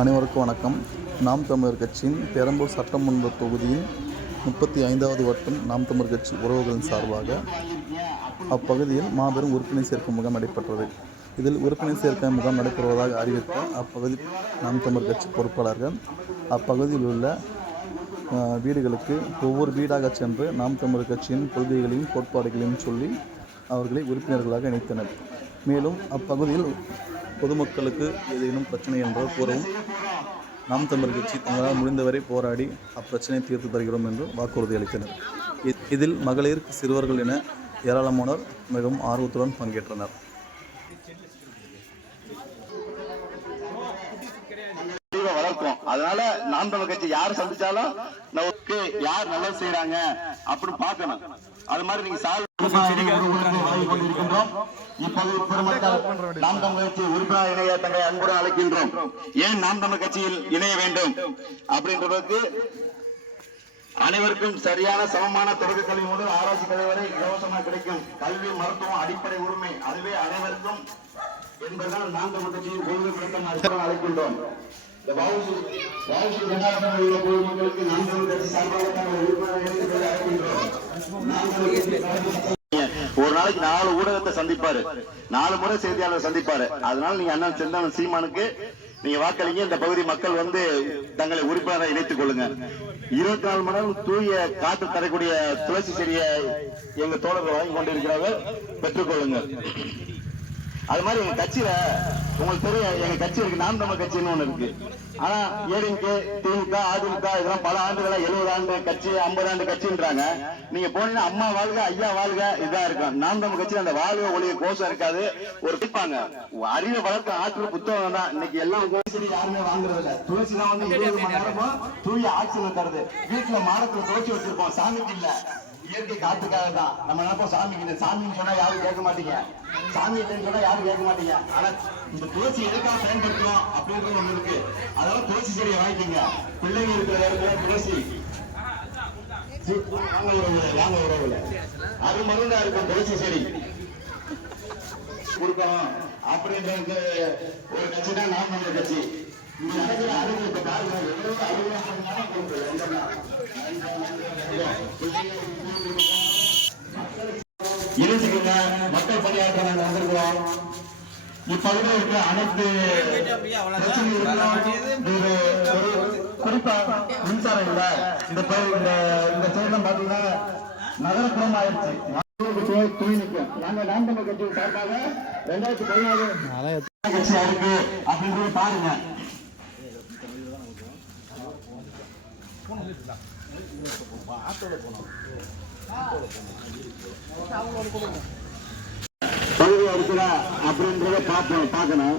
அனைவருக்கும் வணக்கம். நாம் தமிழர் கட்சியின் பெரம்பூர் சட்டமன்ற தொகுதியின் 35வது வட்டம் நாம் தமிழர் கட்சி உறவுகளின் சார்பாக அப்பகுதியில் மாபெரும் உறுப்பினர் சேர்க்கை முகாம் நடைபெற்றது. இதில் உறுப்பினர் சேர்க்கை முகாம் நடைபெறுவதாக அறிவித்த அப்பகுதி நாம் தமிழர் கட்சி பொறுப்பாளர்கள் அப்பகுதியில் உள்ள வீடுகளுக்கு ஒவ்வொரு வீடாக சென்று நாம் தமிழர் கட்சியின் கொள்கைகளையும் கோட்பாடுகளையும் சொல்லி அவர்களை உறுப்பினர்களாக இணைத்தனர். மேலும் அப்பகுதியில் பொதுமக்களுக்கு ஏதேனும் பிரச்சனை என்றால் கூறவும் நாம் தமிழர் கட்சி தங்களால் முடிந்தவரை போராடி அப்பிரச்சனையை தீர்த்து தருகிறோம் என்று வாக்குறுதி அளித்தனர். இதில் மகளிர், சிறுவர்கள் என ஏராளமானோர் மிகவும் ஆர்வத்துடன் பங்கேற்றனர். அதனால நாம் தமிழர் கட்சி யார் சந்திச்சாலும் நமக்கு யார் நல்லா செய்யறாங்க அப்படின்னு பார்க்கணும். அது மாதிரி நீங்க நாம் தமிழர் கட்சி உறுப்பினர் இணைய தங்களை அன்புடன் அழைக்கின்றோம். ஏன் நாம் தமிழர் கட்சியில் இணைய வேண்டும் அப்படின்றதுக்கு அனைவருக்கும் சரியான சமமான தொடக்க கல்வி முதல் ஆராய்ச்சி கல்வி வரை இலவசமாக கிடைக்கும் கல்வி, மருத்துவம் அடிப்படை உரிமை, அதுவே அனைவருக்கும் என்பதால் நாம் தமிழர் கட்சியின் கொள்கை விளக்கம் அன்புடன் அழைக்கின்றோம். பொதுமக்களுக்கு நாம் தமிழர் கட்சி சார்பாக ஒரு நாளைக்கு 4 ஊடகத்தை சந்திப்பாரு, 4 முறை செய்தியாளர் சந்திப்பாரு. அதனால நீங்க அண்ணன் செந்தமன் சீமானுக்கு நீங்க வாக்களிங்க. இந்த பகுதி மக்கள் வந்து தங்களை உறுப்பினரை இணைத்துக் கொள்ளுங்க. 24 மணி நேரம் தூய காற்று தரக்கூடிய துளசி செடியை எங்க தோழர்கள் வாங்கி கொண்டிருக்கிறார்கள், பெற்றுக்கொள்ளுங்க. அது மாதிரி எங்க கட்சியில உங்களுக்கு தெரியும், எங்க கட்சி இருக்கு, நாம் தமிழர் கட்சின்னு ஒண்ணு இருக்கு. ஆனா ஏடிஎம்கே, திமுக, அதிமுக இதெல்லாம் பல ஆண்டுகளா 70 ஆண்டு கட்சி, 50 ஆண்டு கட்சின்றாங்க. நீங்க போனீங்கன்னா அம்மா வாழ்க, ஐயா வாழ்க இதுதான் இருக்கும். நாம் தமிழர் கட்சியில அந்த வாழ்க ஒளிய கோஷம் இருக்காது. ஒரு பிடிப்பாங்க அறிவை வளர்க்க ஆற்றல் புத்தகம் தான். இன்னைக்கு எல்லாம் துளசி யாருமே வாங்குறது இல்ல. துளசி தான் வந்து 20 மணி நேரமும் தூய ஆக்சிஜன் தருது. வீட்டுல மாடத்துல துளசி வச்சிருப்போம், சாமிக்கு இல்ல, இயற்கை காத்துக்காக தான். நம்ம நினைப்போம் சாமிக்கு, சாமின்னு சொன்னா யாரும் கேட்க மாட்டீங்க, சாமி சொன்னா யாரும் கேட்க மாட்டீங்க. ஆனா இந்த துளசி எதுக்காக பயன்படுத்தணும் அப்படின்றது ஒண்ணு இருக்கு. அதனால துளசி செடியை வாங்கிக்கீங்க. பிள்ளைங்க இருக்கிற இடத்துல துளசி வாங்க உறவுல அது மருந்தா இருக்கும். துளசி செடி கொடுக்கணும் அப்படின்றது ஒரு கட்சி தான் நாம் தமிழர் கட்சி. அறிவு பாருங்க, இணைச்சுக்கங்க. மக்கள் பணியாற்ற நாங்கள் வந்திருக்கிறோம். இப்பகுதியில் இருக்கிற அனைத்து குறிப்பா மின்சாரம் இல்ல. இந்த சைடம் பாத்தீங்கன்னா நகரப்புறம் ஆயிடுச்சு. நாங்க நாம் தமிழர் கட்சி சார்பாக 2016 கட்சியா இருக்கு அப்படின்றது பாருங்க. பகுதியா இருக்கிறா அப்படின்றத பார்க்கணும்.